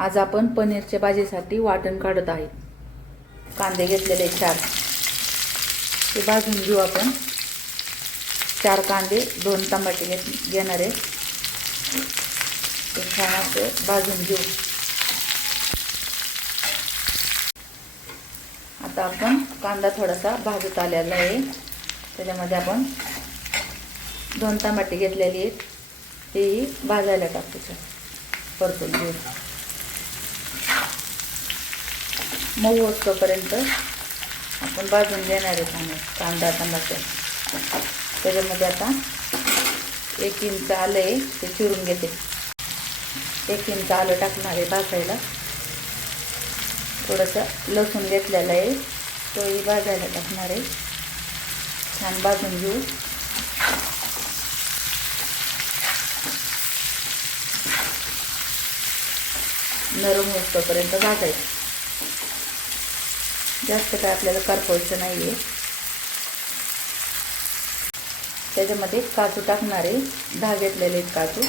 आज आपण पनीरच्या भाजीसाठी वाटण काढत आहे कांदे घेतलेले चार. ते भाजून घेऊ आपण. चार कांदे दोन टमाटे घेत घेणार आहे ते छान असं भाजून घेऊ. आता आपण कांदा थोडासा भाजत आलेला आहे. त्याच्यामध्ये आपण दोन टमाटे घेतलेली आहेत. तेही भाजायला टाकतो सर परतून घेऊ. मऊ असतोपर्यंत आपण भाजून घेणार आहे कांदा कांदा टमाटर. त्याच्यामध्ये आता एक इंच आलं आहे ते चिरून घेते. एक इंच आलं टाकणार आहे भाजायला. थोडंसं लसूण घेतलेलं आहे तोही भाजायला टाकणार आहे. छान भाजून घेऊ. नरम होतोपर्यंत भाजायचं. जास्त काय आपल्याला करपवायचं नाही आहे त्याच्यामध्ये काजू टाकणार आहे. दहा घेतलेले आहेत काजू.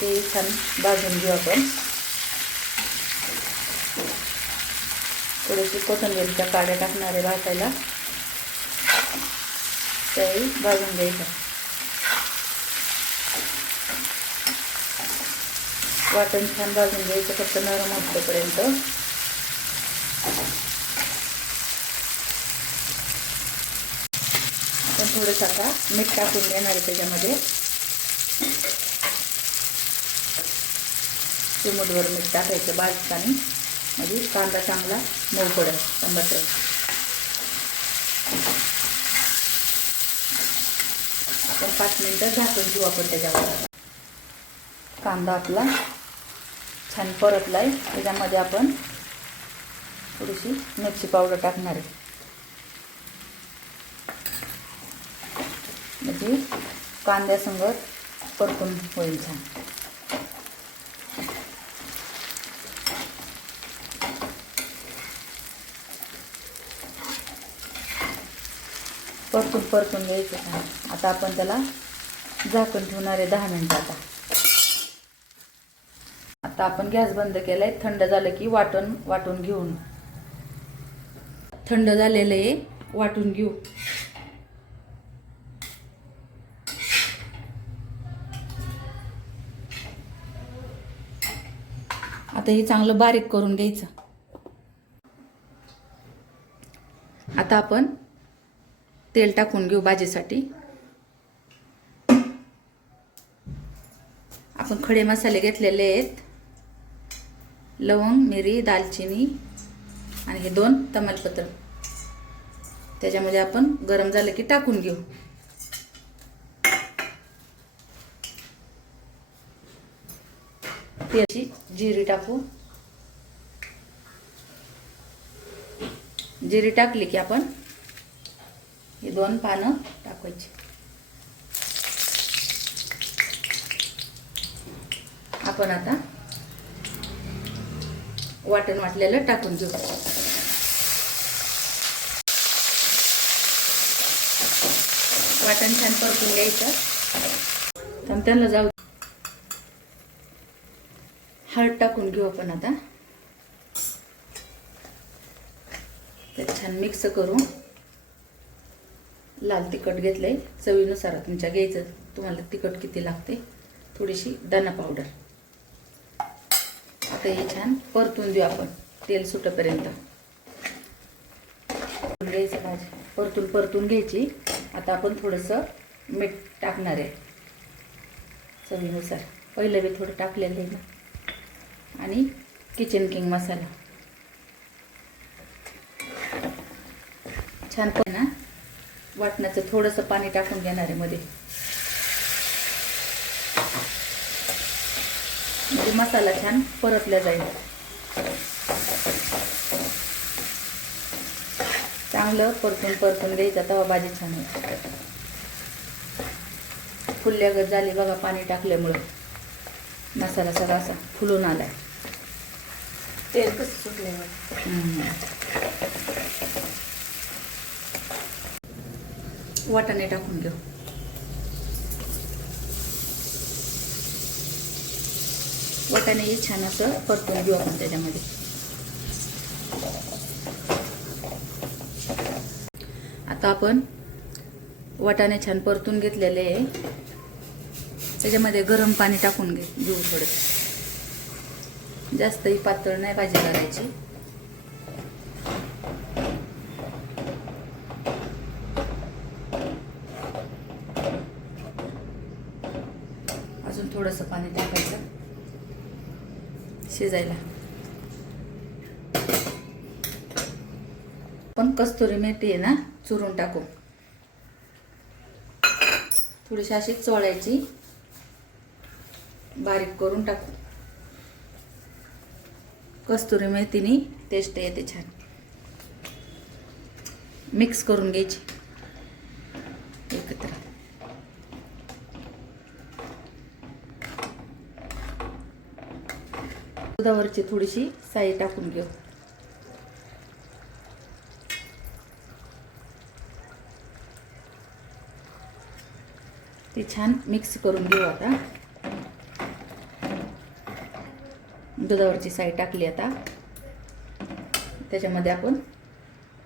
ते छान भाजून घेऊ आपण. थोडीशी कोथिंबीरच्या काड्या टाकणार आहे भाजायला. त्याही भाजून घ्यायचं वाटण छान भाजून घ्यायचं फक्त नरम होतोपर्यंत थोडंसं आता मीठ टाकून देणार आहे त्याच्यामध्ये. चिमूटभर मीठ टाकायचं भाजताना म्हणजे कांदा चांगला मऊ पडेल टमाटर आपण पाच मिनटं झाकून घेऊ आपण त्याच्यावर कांदा आपला छान परतला आहे त्याच्यामध्ये आपण थोडीशी मिरची पावडर टाकणार आहे. म्हणजे कांद्यासंगत परतून होईल छान. परतून परतून घ्यायचं छान. आता आपण त्याला झाकण ठेवणार आहे दहा मिनटं आता. आता आपण गॅस बंद केलाय. थंड झालं की वाटण वाटून घेऊन. थंड झालेलं आहे वाटून घेऊ. आता हे चांगलं बारीक करून घ्यायचं. आता आपण तेल टाकून घेऊ भाजीसाठी. आपण खडे मसाले घेतलेले आहेत. लवंग मिरी दालचिनी आणि हे दोन तमालपत्र. त्याच्यामध्ये आपण गरम झालं की टाकून घेऊ. त्याची जिरी टाकू. जिरी टाकली की आपण ही दोन पानं टाकायची आपण आता वाटण वाटलेलं टाकून घेऊ. वाटण छान परतून घ्यायचं. तर त्यांना जाऊ हळद टाकून घेऊ आपण आता. ते छान मिक्स करू लाल तिखट घेतलंय. चवीनुसार तुमच्या घ्यायचं तुम्हाला तिखट किती लागते थोडीशी दाना पावडर. आता हे छान परतून देऊ आपण तेल सुटेपर्यंत. घ्यायचं भाजी. परतून परतून घ्यायची. आता आपण थोडंसं मीठ टाकणार आहे. चवीनुसार. पहिलं बी थोडं टाकलेलं आहे ना. आणि किचन किंग मसाला छान पण ना? वाटणाचं थोडंसं पाणी टाकून घेणार आहे मध्ये. म्हणजे मसाला छान परतला जाईल. चांगलं परतून परतून द्यायचा तवा भाजी छान फुलल्या फुलल्यागत झाली बघा पाणी टाकल्यामुळं. मसाला सगळा असा फुलून आलाय. तेल कसं सुटल्यावर वाटाणे टाकून घेऊ. वाटाणे छान असं परतून घेऊ आपण त्याच्यामध्ये. आता आपण वाटाणे छान परतून घेतलेले आहे. त्याच्यामध्ये गरम पाणी टाकून घे घेऊ थोडं. जास्तही पातळ नाही भाजी करायची. अजून थोडंसं पाणी टाकायचं. शिजायला. पण कस्तुरी मेथी आहे ना चुरून टाकू थोडीशी अशी चोळायची. बारीक करून टाकू. कस्तुरी मेथीनी टेस्ट येते छान. मिक्स करून घ्यायची. एकत्र. दुधावरची थोडीशी साई टाकून घेऊ. ती छान मिक्स करून घेऊ आता. दुधावरची साई टाकली आता. त्याच्यामध्ये आपण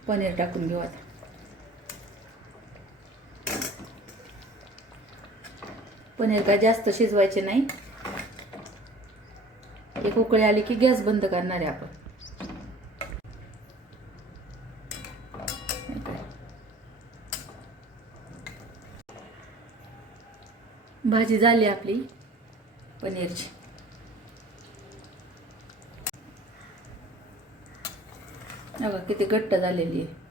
पनीर टाकून घेऊ आता. पनीर काय जास्त शिजवायचे नाही. एक उकळी आली की गॅस बंद करणार आहे आपण. भाजी झाली आपली पनीरची. बघा किती घट्ट झालेली आहे.